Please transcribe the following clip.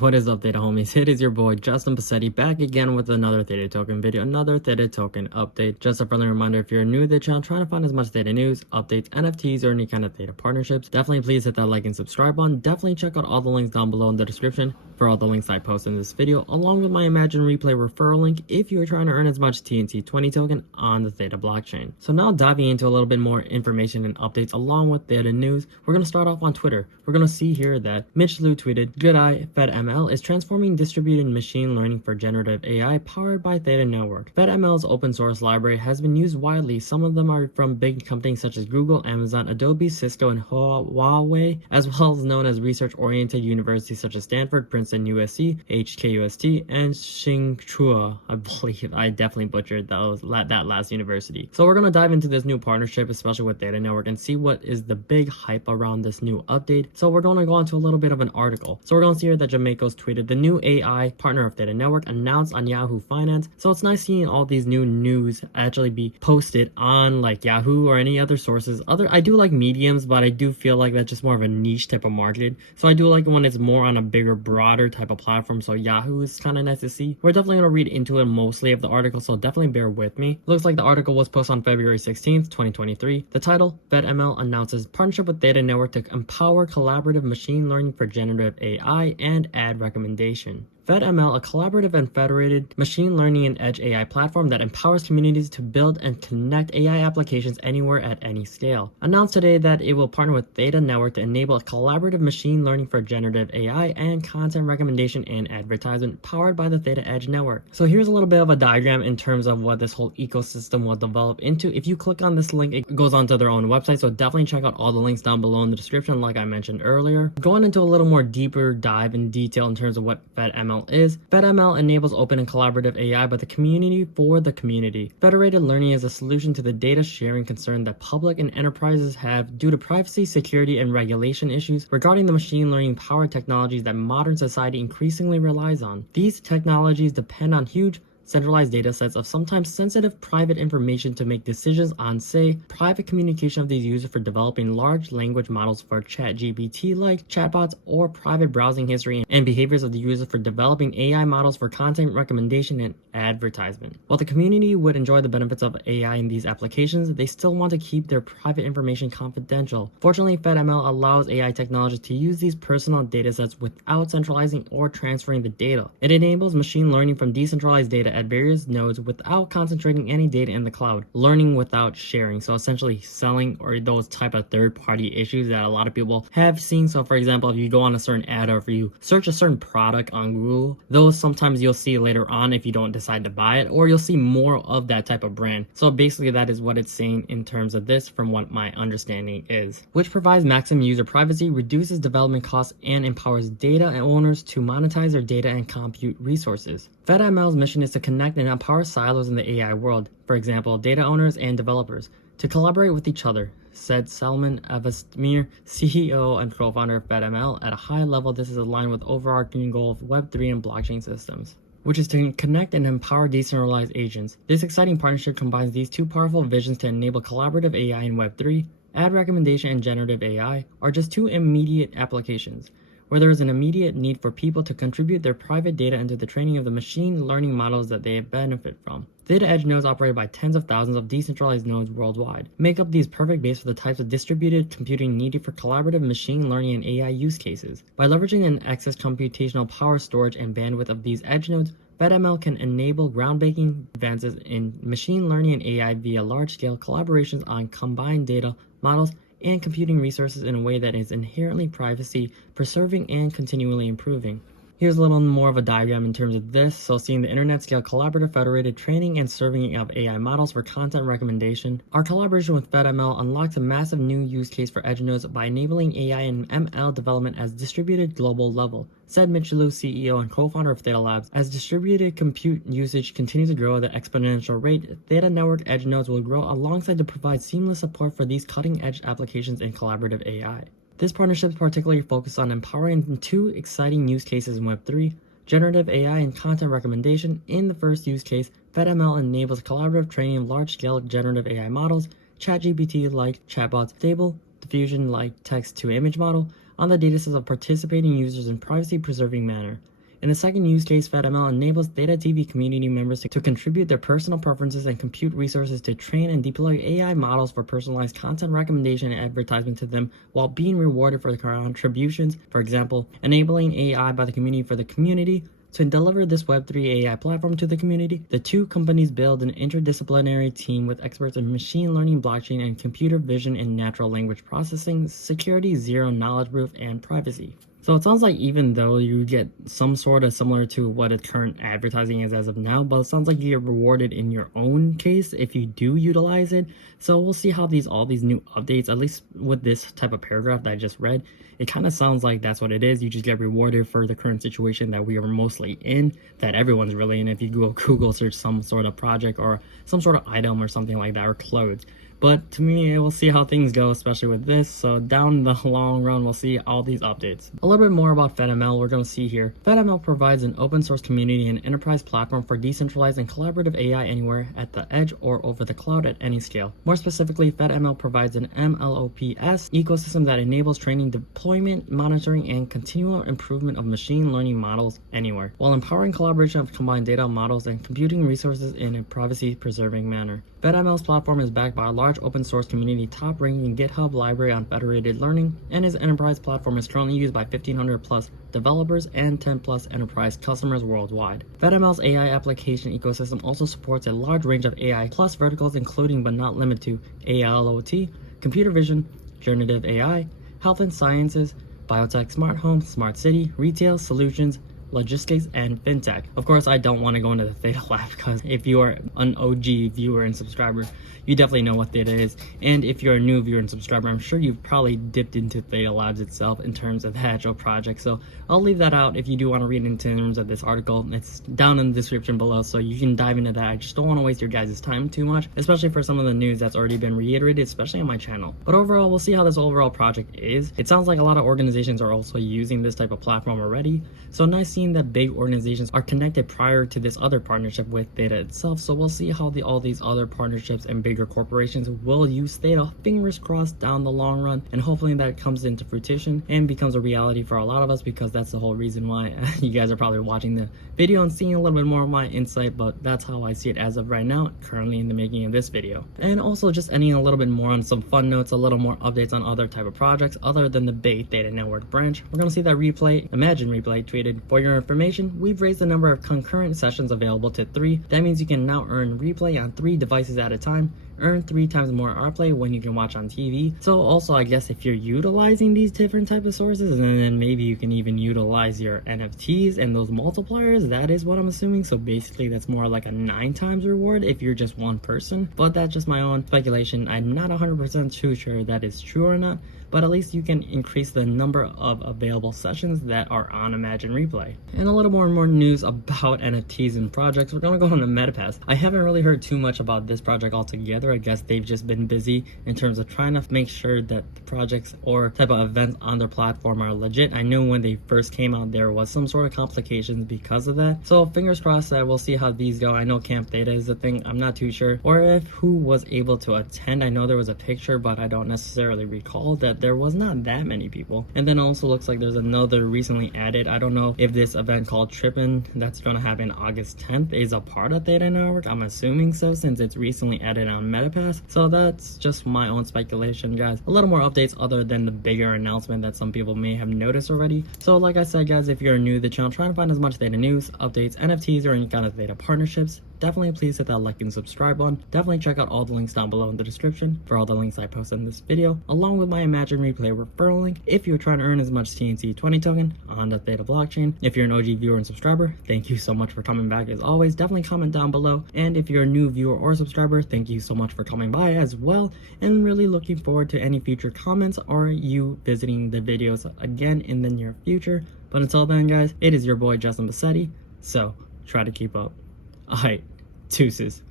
What is up, Theta homies? It is your boy Justin Passetti back again with another Theta token video, another Theta token update. Just a friendly reminder, if you're new to the channel trying to find as much Theta news, updates, NFTs, or any kind of Theta partnerships, definitely please hit that like and subscribe button. Definitely check out all the links down below in the description for all the links I post in this video, along with my Imagine Replay referral link if you are trying to earn as much TNT20 token on the Theta blockchain. So now diving into a little bit more information and updates along with Theta news, we're going to start off on Twitter. We're going to see here that Mitch Liu tweeted, AI FedML is transforming distributed machine learning for generative AI powered by Theta Network. FedML's open source library has been used widely. Some of them are from big companies such as Google, Amazon, Adobe, Cisco, and Huawei, as well as known as research-oriented universities such as Stanford, Princeton, USC, HKUST, and Tsinghua. I believe I definitely butchered that last university. So we're going to dive into this new partnership, especially with Theta Network, and see what is the big hype around this new update. So we're going to go into a little bit of an article. So we're going to see here that Jamaica's tweeted, the new AI partner of Theta Network announced on Yahoo Finance. So it's nice seeing all these new news actually be posted on like Yahoo or any other sources. I do like mediums, but I do feel like that's just more of a niche type of market. So I do like when it's more on a bigger, broader type of platform. So Yahoo is kind of nice to see. We're definitely going to read into it mostly of the article, so definitely bear with me. Looks like the article was posted on February 16th, 2023. The title, FedML announces partnership with Theta Network to empower collaborative machine learning for generative AI and ad recommendation. FedML, a collaborative and federated machine learning and edge AI platform that empowers communities to build and connect AI applications anywhere at any scale, announced today that it will partner with Theta Network to enable a collaborative machine learning for generative AI and content recommendation and advertisement powered by the Theta Edge network. So here's a little bit of a diagram in terms of what this whole ecosystem will develop into. If you click on this link, it goes onto their own website, so definitely check out all the links down below in the description like I mentioned earlier. Going into a little more deeper dive in detail in terms of what FedML is. FedML enables open and collaborative AI by the community for the community. Federated learning is a solution to the data sharing concern that public and enterprises have due to privacy, security, and regulation issues regarding the machine learning powered technologies that modern society increasingly relies on. These technologies depend on huge centralized data sets of sometimes sensitive private information to make decisions on, say, private communication of these users for developing large language models for ChatGPT-like chatbots, or private browsing history and behaviors of the user for developing AI models for content recommendation and advertisement. While the community would enjoy the benefits of AI in these applications, they still want to keep their private information confidential. Fortunately, FedML allows AI technologists to use these personal data sets without centralizing or transferring the data. It enables machine learning from decentralized data at various nodes without concentrating any data in the cloud, learning without sharing. So essentially selling or those type of third-party issues that a lot of people have seen. So for example, if you go on a certain ad or if you search a certain product on Google, those sometimes you'll see later on if you don't decide to buy it, or you'll see more of that type of brand. So basically that is what it's saying in terms of this from what my understanding is, which provides maximum user privacy, reduces development costs, and empowers data owners to monetize their data and compute resources. FedML's mission is to connect and empower silos in the AI world, for example, data owners and developers, to collaborate with each other, said Salman Avastamir, CEO and co-founder of FedML. At a high level, this is aligned with overarching goal of Web3 and blockchain systems, which is to connect and empower decentralized agents. This exciting partnership combines these two powerful visions to enable collaborative AI in Web3. Ad recommendation and generative AI are just two immediate applications, where there is an immediate need for people to contribute their private data into the training of the machine learning models that they benefit from. Theta Edge nodes operated by tens of thousands of decentralized nodes worldwide make up these perfect base for the types of distributed computing needed for collaborative machine learning and AI use cases. By leveraging an excess computational power, storage, and bandwidth of these edge nodes, FedML can enable groundbreaking advances in machine learning and AI via large-scale collaborations on combined data, models, and computing resources in a way that is inherently privacy preserving and continually improving. Here's a little more of a diagram in terms of this. So seeing the internet scale collaborative federated training and serving of AI models for content recommendation. Our collaboration with FedML unlocks a massive new use case for edge nodes by enabling AI and ML development as distributed global level, said Mitch Liu, CEO and co-founder of Theta Labs. As distributed compute usage continues to grow at an exponential rate, Theta Network edge nodes will grow alongside to provide seamless support for these cutting-edge applications in collaborative AI. This partnership is particularly focused on empowering two exciting use cases in Web3, generative AI and content recommendation. In the first use case, FedML enables collaborative training of large-scale generative AI models, ChatGPT-like chatbots, stable diffusion-like text-to-image model, on the datasets of participating users in a privacy-preserving manner. In the second use case, FedML enables Theta TV community members to contribute their personal preferences and compute resources to train and deploy AI models for personalized content recommendation and advertisement to them while being rewarded for their contributions. For example, enabling AI by the community for the community. To deliver this Web3 AI platform to the community, the two companies build an interdisciplinary team with experts in machine learning, blockchain, and computer vision and natural language processing, security, zero knowledge proof, and privacy. So it sounds like even though you get some sort of similar to what its current advertising is as of now, but it sounds like you get rewarded in your own case if you do utilize it. So we'll see how all these new updates, at least with this type of paragraph that I just read, it kind of sounds like that's what it is. You just get rewarded for the current situation that we are mostly in, that everyone's really in. If you Google search some sort of project or some sort of item or something like that, or clothes. But to me, we'll see how things go, especially with this. So down the long run, we'll see all these updates. A little bit more about FedML, we're going to see here. FedML provides an open source community and enterprise platform for decentralized and collaborative AI anywhere, at the edge, or over the cloud at any scale. More specifically, FedML provides an MLOps ecosystem that enables training, deployment, monitoring, and continual improvement of machine learning models anywhere, while empowering collaboration of combined data models and computing resources in a privacy-preserving manner. FedML's platform is backed by a large open source community, top-ranking GitHub library on federated learning, and its enterprise platform is currently used by 1,500 plus developers and 10 plus enterprise customers worldwide. FedML's AI application ecosystem also supports a large range of AI plus verticals, including but not limited to AIoT, computer vision, generative AI, health and sciences, biotech, smart home, smart city, retail, solutions, logistics, and fintech. Of course, I don't want to go into the Theta Lab because if you are an OG viewer and subscriber, you definitely know what Theta is. And if you're a new viewer and subscriber, I'm sure you've probably dipped into Theta Labs itself in terms of the actual project. So I'll leave that out if you do want to read in terms of this article. It's down in the description below, so you can dive into that. I just don't want to waste your guys' time too much, especially for some of the news that's already been reiterated, especially on my channel. But overall, we'll see how this overall project is. It sounds like a lot of organizations are also using this type of platform already. So nice seeing that big organizations are connected prior to this other partnership with Theta itself. So we'll see how all these other partnerships and bigger corporations will use Theta, fingers crossed, down the long run, and hopefully that comes into fruition and becomes a reality for a lot of us, because that's the whole reason why you guys are probably watching the video and seeing a little bit more of my insight. But that's how I see it as of right now, currently in the making of this video. And also just ending a little bit more on some fun notes, a little more updates on other type of projects other than the big Theta Network branch. We're gonna see that Imagine Replay tweeted, "For your information, we've raised the number of concurrent sessions available to 3. That means you can now earn replay on 3 devices at a time. Earn 3 times more RPlay when you can watch on TV." So also, I guess if you're utilizing these different type of sources, and then maybe you can even utilize your NFTs and those multipliers, that is what I'm assuming. So basically that's more like a 9 times reward if you're just one person, but that's just my own speculation. I'm not 100% too sure that is true or not, but at least you can increase the number of available sessions that are on Imagine Replay. And a little more news about NFTs and projects. We're gonna go on to Metapass. I haven't really heard too much about this project altogether. I guess they've just been busy in terms of trying to make sure that the projects or type of events on their platform are legit. I know when they first came out, there was some sort of complications because of that. So fingers crossed that we'll see how these go. I know Camp Theta is a thing. I'm not too sure, or if who was able to attend. I know there was a picture, but I don't necessarily recall that there was not that many people. And then also looks like there's another recently added, I don't know if this event called Trippin' that's going to happen August 10th is a part of Theta Network. I'm assuming so, since it's recently added on Metapass. So that's just my own speculation, guys. A little more updates other than the bigger announcement that some people may have noticed already. So like I said, guys, if you're new to the channel, trying to find as much Theta news, updates, NFTs, or any kind of Theta partnerships, definitely please hit that like and subscribe button. Definitely check out all the links down below in the description for all the links I post in this video, along with my Imagine Replay referral link if you're trying to earn as much TNC20 token on the Theta blockchain. If you're an OG viewer and subscriber, thank you so much for coming back as always. Definitely comment down below. And if you're a new viewer or subscriber, thank you so much for coming by as well. And really looking forward to any future comments or you visiting the videos again in the near future. But until then, guys, it is your boy Justin Bassetti, so try to keep up. Alright, deuces.